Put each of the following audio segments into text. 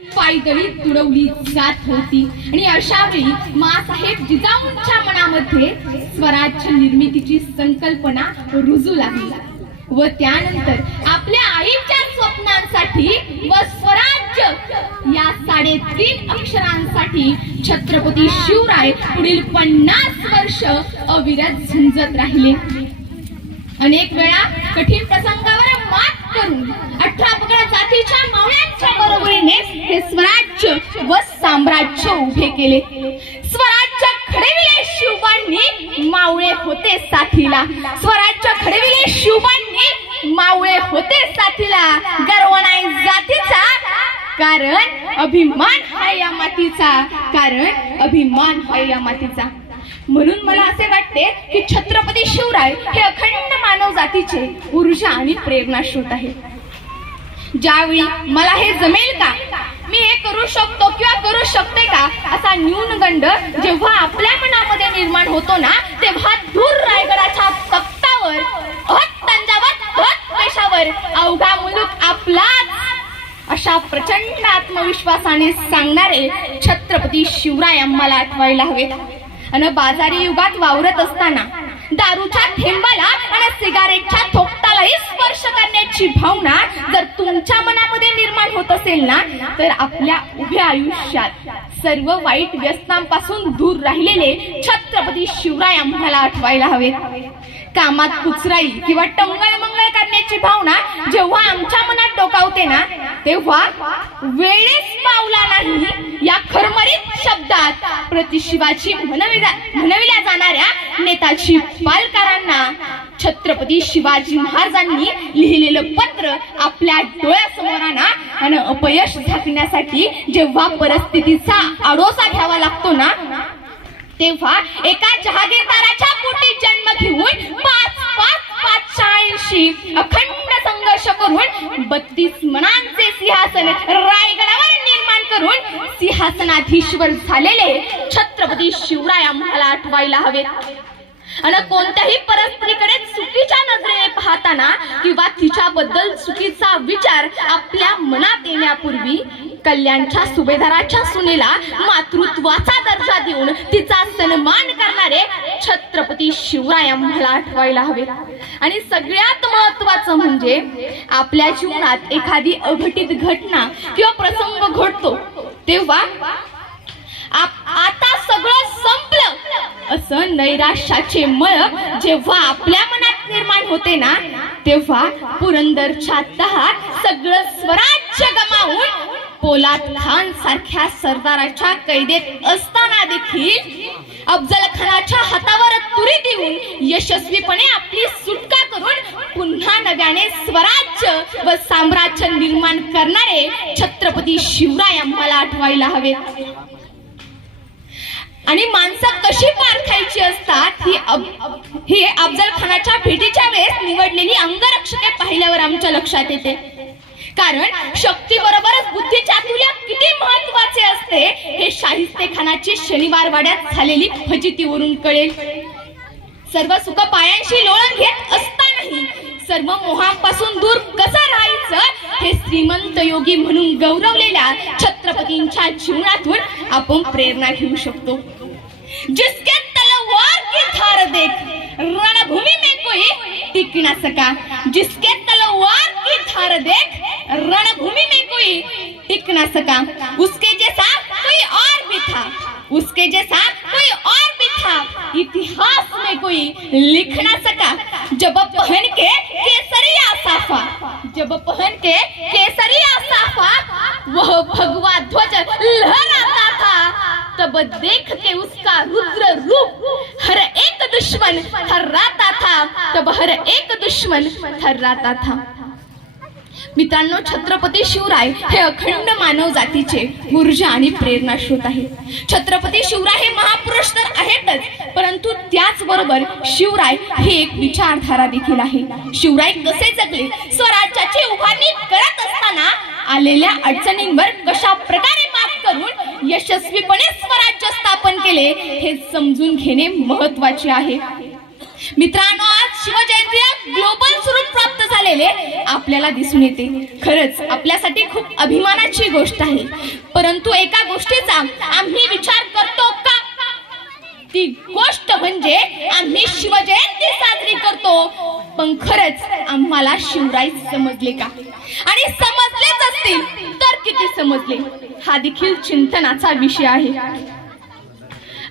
पायदळी तुडवली जात होती आणि अशा वेळी माँसाहेब जिजाऊंच्या मनामध्ये स्वराज्य निर्मितीची संकल्पना रुजू लागली व त्यानंतर आपल्या आईच्या स्वप्नांसाठी व स्वराज्य या 3.5 अक्षरांसाठी छत्रपती शिवराय पुढील 50 वर्ष अविरत झुंजत राहिले। अनेक वेळा कठीण प्रसंगावर मात करून 18 पगड जातीच्या मावळ्यांच्या बरोबरीने हे स्वराज्य व साम्राज्य उभे केले। स्वराज्य घडविले शिवबांनी, मावळे होते साथीला। स्वराज्य घडविले शिवबांनी, मावळे होते साथीला। गर्व नाही जातीचा, कारण अभिमान आहे या मातीचा, कारण अभिमान आहे या मातीचा। म्हणून मला असे वाटते की छत्रपती शिवराय हे अखंड मानव जातीचे ऊर्जा आणि प्रेरणा स्रोत आहे। ज्यावेळी मला हे जमेल का, मी हे करू शकतो किंवा करू शकते का असा न्यूनगंड जेव्हा आपल्या मनामध्ये निर्माण होतो ना, तेव्हा दूर रायगडाच्या तख्तावर तंजावर पेशावर अवघा मुलूक आपलाच अशा प्रचंड आत्मविश्वासाने सांगणारे छत्रपती शिवराय आम्हाला आठवायला हवे। आणि बाजारी युगात वावरत असताना दारूच्या थेंबाला आणि सिगारेटच्या थोपटालाही स्पर्श करण्याची भावना जर तुमच्या मनामध्ये निर्माण होत असेल ना, तर आपल्या उभ्या आयुष्यात सर्व वाईट व्यसनांपासून दूर राहिलेले छत्रपती शिवराय आम्हाला आठवायला हवेत। कामात कुचराई किंवा टंगळ मंगळ करण्याची भावना जेव्हा आमच्या मनात डोकावते ना, तेव्हा वेळेस पावला नाही या खरमरीत शब्दात प्रतिशिवाची म्हणविल्या जाणाऱ्या नेताजी पालकरांना छत्रपती शिवाजी महाराजांनी लिहिलेलं पत्र आपल्या डोळ्यासमोर आणा आणि अपयश झाकण्यासाठी जेव्हा परिस्थितीचा आडोसा घ्यावा लागतो ना, तेव्हा एका जहागीरदाराच्या पोटी जन्म घेऊन 5-5-5-86 अखंड संघर्ष करून 32 मनांचे सिंहासन रायगडावर निर्माण करून सिंहासनाधीश्वर झालेले छत्रपती शिवराय आम्हाला आठवायला हवेत। आणि कोणत्याही परिस्थितीकडे चुकीच्या नजरेने पाहताना किंवा तिच्याबद्दल चुकीचा विचार आपल्या मनात येण्यापूर्वी कल्याणच्या सुभेदाराच्या सुनेला मातृत्वाचा दर्जा देऊन तिचा सन्मान करणारे छत्रपती शिवराय आम्हाला आठवायला हवे। आणि सगळ्यात महत्त्वाचं म्हणजे आपल्या जीवनात एखादी अघटित घटना किंवा प्रसंग घडतो तेव्हा आता सगळं संपलं असं नैराश्याचे मळ जेव्हा आपल्या मनात निर्माण होते ना, तेव्हा पुरंदरच्या तहात सगळं स्वराज्य गमावून पोलाद खान सारख्या सरदाराच्या कैदेत असताना देखील अफजल खानाच्या हातावर तुरी देऊन यशस्वीपणे आपली सुटका करून पुन्हा नव्याने स्वराज्य व साम्राज्य निर्माण करणारे छत्रपती शिवराय आम्हाला आठवायला हवे। आणि माणसं कशी पार खायची असतात ही अफजल खानाच्या भेटीच्या वेळेस निवडलेली अंगरक्षके पाहिल्यावर आमच्या लक्षात येते। कारण शक्ती बरोबरच बुद्धी चातुर्य किती महत्त्वाचे असते हे शाहिस्ते खानाची शनिवार वाड्यात झालेली फजितीवरून कळेल। सर्व सुख पायांशी लोळण घेत असतानाही सर्व मोहांपासून दूर कसं राहायचं हे श्रीमंत योगी म्हणून गौरवलेल्या छत्रपतींच्या जीवनातून आपण प्रेरणा घेऊ शकतो। जिसके तलवार की धार देख रणभूमि में कोई टिक न सका, जिसके तलवार की धार देख रणभूमि में कोई टिक न सका, उसके जैसा कोई और भी था, उसके जैसा कोई और भी था, इतिहास में कोई लिख न सका। जब पहन के केसरिया साफा, जब पहन के केसरिया साफा वह भगवा ध्वज लहराता था, तब देख के उसका रुद्र रूप हर एक दुश्मन थर्राता था, तब हर एक दुश्मन थर्राता था। मित्रांनो, छत्रपती शिवराय हे अखंड मानव जातीचे ऊर्जा आणि प्रेरणा स्रोत आहे। छत्रपती शिवराय हे महापुरुष तर आहेतच, परंतु त्याचबरोबर शिवराय हे एक विचारधारा देखील आहे। शिवराय कसे जगले, स्वराज्याची उभारणी करत असताना आलेल्या अडचणींवर कशा प्रकारे मात करून यशस्वीपणे स्वराज्य स्थापन केले हे समजून घेणे महत्त्वाचे आहे। मित्रांनो, आज शिवजयंतीला ग्लोबल स्वरूप प्राप्त झालेले आपल्याला दिसून येते. खरंच आपल्यासाठी खूप अभिमानाची गोष्ट आहे. परंतु एका गोष्टीचा आम्ही विचार करतो का? ती गोष्ट म्हणजे आम्ही शिवजयंती साजरी करतो, पण खरंच आम्हाला शिवराय समजले का? आणि समजलेच असतील तर किती समजले, हा देखील चिंतनाचा विषय आहे.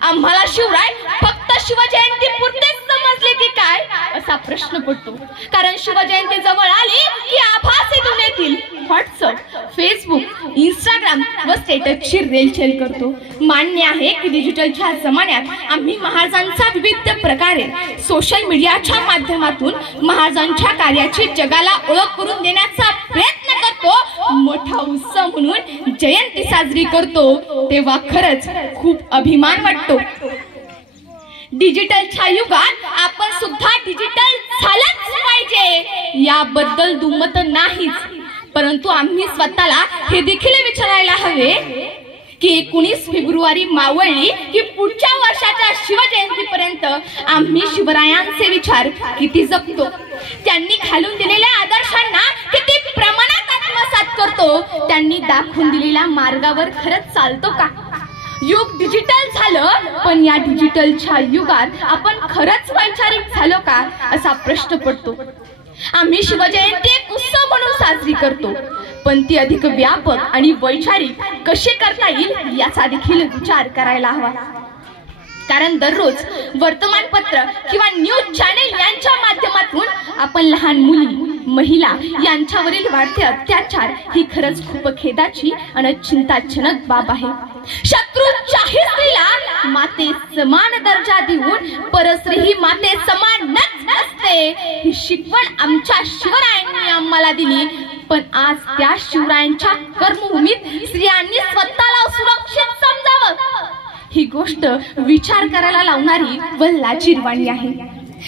आम्हाला शिवराय फक्त शिवजयंती पुरतेच समजले की काय असा प्रश्न पडतो. कारण शिवजयंती जवळ आली की आभासी दुनियेतील व्हॉट्सअप, फेसबुक, इंस्टाग्राम व स्टेटसची रेलचेल करतो. मान्य आहे की डिजिटलच्या जमान्यात आम्ही महाराजांचा विविध प्रकारे सोशल मीडियाच्या माध्यमातून महाराजांच्या कार्याची जगाला ओळख करून देण्याचा प्रयत्न करतो. मोठा उत्सव म्हणून जयंती साजरी करतो, तेव्हा खरंच खूप अभिमान वाटतो. डिजिटलच्या युगात आपण सुद्धा डिजिटल झालंच पाहिजे याबद्दल दुमत नाहीच. परंतु आम्ही स्वतःला हे देखील विचारायला हवे की 19 फेब्रुवारी मावळली की पुढच्या वर्षाच्या शिवजयंतीपर्यंत आम्ही शिवरायांचे विचार किती जपतो, त्यांनी घालून दिलेल्या आदर्शांना किती प्रमाणात आत्मसात करतो, त्यांनी दाखवून दिलेल्या मार्गावर खरंच चालतो का? युग डिजिटल झालं, पण या डिजिटलच्या युगात आपण खरंच वैचारिक झालो का असा प्रश्न पडतो. आम्ही शिवजयंती एक उत्सव म्हणून साजरी करतो, पण ती अधिक व्यापक आणि वैचारिक कशी करता येईल याचा देखील विचार करायला हवा. कारण दररोज वर्तमानपत्र किंवा न्यूज चॅनेल यांच्या माध्यमातून आपण लहान मुली, महिला यांच्यावरील वाढते अत्याचार ही खरंच खूप खेदाची आणि चिंताजनक बाब आहे. शत्रूच्याही स्त्रीला माते समान दर्जा देऊन परस्त्री ही माते समान नसते ही शिकवण आमच्या शिवरायांनी आम्हाला दिली. पण आज त्या शिवरायांच्या कर्मभूमीत स्त्रियांनी स्वतःला सुरक्षित समजावं ही गोष्ट विचार करायला लावणारी व लाजिरवाणी आहे.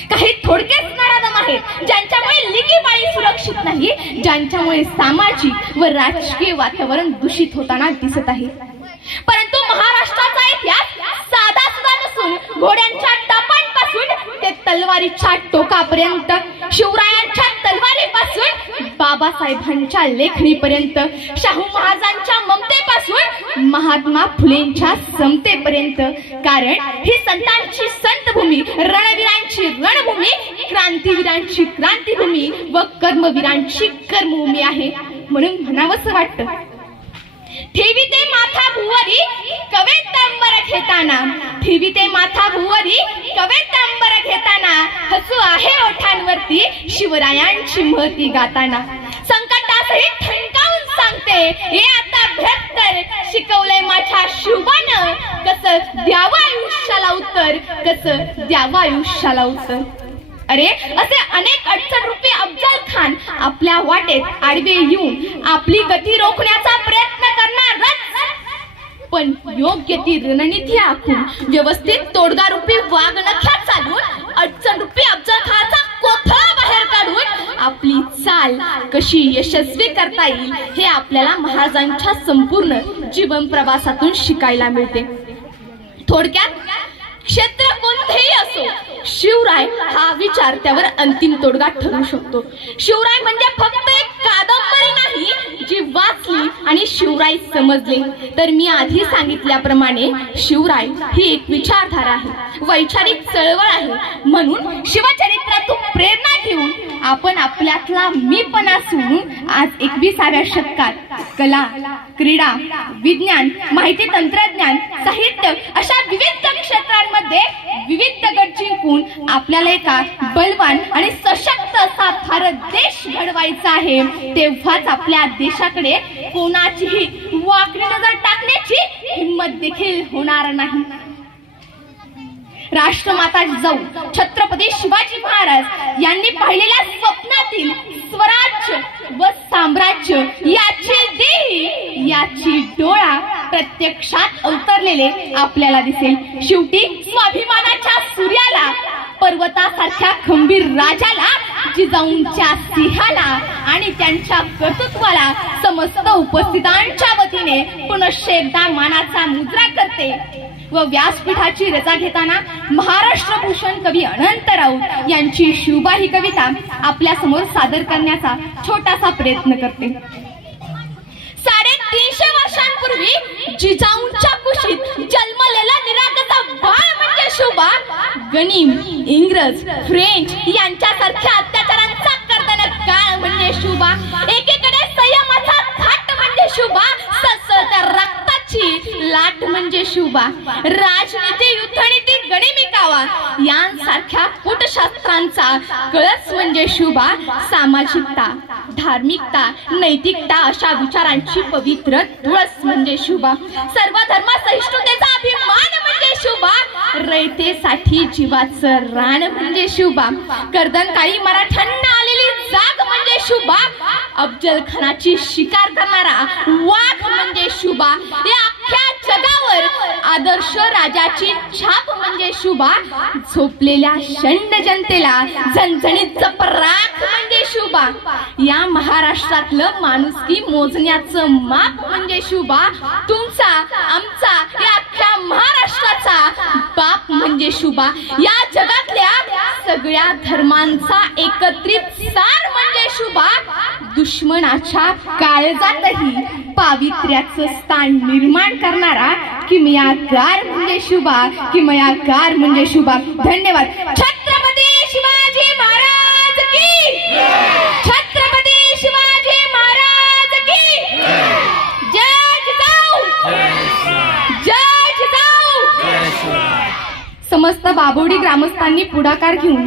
काही थोडकेच नराधम आहेत ज्यांच्यामुळे लिंगी बाळी सुरक्षित नाही, ज्यांच्यामुळे सामाजिक व राजकीय वातावरण दूषित होताना दिसत आहे. परंतु महाराष्ट्राचा इतिहास साधा सुद्धा नसून घोड्यांच्या टापांपासून ते तलवारीच्या टोकापर्यंत, शिवरायांच्या तलवारीपासून बाबासाहेबांच्या लेखणीपर्यंत, शाहू महाराजांच्या ममतेपासून महात्मा फुलेंच्या समतेपर्यंत. कारण ही संतांची संतभूमी, रणवीरांची रणभूमी, क्रांतीवीरांची क्रांतीभूमी व कर्मवीरांची कर्मभूमी आहे. म्हणून म्हणावंसं वाटतं, ठेविते माथा भुवरी कवेत अंबर घेताना, ठेविते माथा भुवरी कवेत अंबर घेताना, हसू आहे ओठांवरती शिवरायांची महती गाताना. संकटासही ठणकावून सांगते हे आता बृहत्तर, शिकवलंय माझ्या शिवबानं कसं द्यावं आयुष्याला उत्तर, कसं द्यावं आयुष्याला उत्तर. अरे असे अनेक अडचण रूपी अफजल खान आपल्या वाटेत आडवे येऊन आपली गती रोखण्याचा प्रयत्न करणारच, पण योग्य ती रणनीती आखून व्यवस्थित तोडगा रूपी वाघनख्या चालून अडचण रूपी अफजल खानाचा कोथळा बाहेर काढून आपली चाल कशी यशस्वी करता येईल हे आपल्याला महाराजांच्या संपूर्ण जीवन प्रवासातून शिकायला मिळते. थोडक्यात क्षेत्र कोणतेही असो, शिवराय हा विचार त्यावर अंतिम तोडगा ठरू शकतो. शिवराय म्हणजे फक्त एक कादंबरी नाही जी वाचली आणि शिवराय समजले, तर मी आधी सांगितल्याप्रमाणे शिवराय ही एक विचारधारा आहे, वैचारिक चळवळ आहे. म्हणून शिवचरित्रातून प्रेरणा घेऊन आपण आपल्यातला मीपणा सोडून आज 21व्या शतकात कला, क्रीडा, विज्ञान, माहिती तंत्रज्ञान, साहित्य अशा विविध क्षेत्रांमध्ये विविध गट जिंकून आपल्याला एका बलवान आणि सशक्त असा भारत देश घडवायचा आहे. तेव्हाच आपल्या देशाकडे कोणाचीही वाकडी नजर टाकण्याची हिंमत देखील होणार नाही. राष्ट्रमाता जिजाऊ छत्रपती शिवाजी महाराज यांनी पाहिलेल्या स्वप्नातील स्वराज्य व साम्राज्य याची देही, याची डोळा प्रत्यक्षात अवतरलेले आपल्याला दिसेल. शेवटी स्वाभिमानाच्या सूर्याला, पर्वतासारख्या खंबीर राजाला, जिजाऊंच्या सिंहाला आणि त्यांच्या कर्तृत्वाला समस्त उपस्थितांच्या वतीने पुनश्च एकदा मानाचा मुजरा करते. व व्यासपीठाची रजा घेताना महाराष्ट्र भूषण कवी अनंत राऊत यांची शुभा ही कविता आपल्या समोर सादर करण्याचा छोटासा प्रयत्न करते. 350 वर्षांपूर्वी जिजाऊंच्या कुशीत जन्मलेला निरागसा बाळ म्हणजे शुभा गनिम, इंग्रज, फ्रेंच यांच्यासारख्या अत्याचारांचा कर्दनक काळ म्हणजे शुभा. एकीकडे संयमाचा थाट म्हणजे शुभा, ससळत्या रक्ताची लाट म्हणजे शुभा. राजनीती, युद्धनीती, गणिमिकावा यांसारख्या कूटशास्त्रांचा कळस म्हणजे शुभा. सामाजिकता, धार्मिकता, नैतिकता अशा विचारांची पवित्र तुळस म्हणजे शुभा. सर्व धर्म सहिष्णुतेचा अभिमान म्हणजे शुभा. रयतेसाठी जीवाचं रान म्हणजे शुभा. कर्दनकाळी मराठ्यांना आलेली जाग म्हणजे शुभा. अफजल खानाची शिकार करणारा वाघ म्हणजे शुभा. या अख्ख्या जगावर आदर्श राजाची छाप म्हणजे शुभा. झोपलेल्या शंड जनतेला झणझणीत पराख म्हणजे शुभा. या महाराष्ट्रातलं माणुसकी मोजण्याचं माप म्हणजे शुभा. तुमचा, आमचा, या अख्ख्या महाराष्ट्राचा बाप म्हणजे शुभा. या जगातल्या सगळ्या धर्मांचा एकत्रित सार म्हणजे शुभा. दुश्मनाच्या काळजातही पावित्र्याचं स्थान निर्माण करणारा किमयागार म्हणजे शुभा. किमयागार म्हणजे शुभा. धन्यवाद. छत्रपती शिवाजी महाराज की, छत्रपती शिवाजी महाराज की जय जिजाऊ, जय जिजाऊ. समस्त बाबोडी ग्रामस्थांनी पुढाकार घेऊन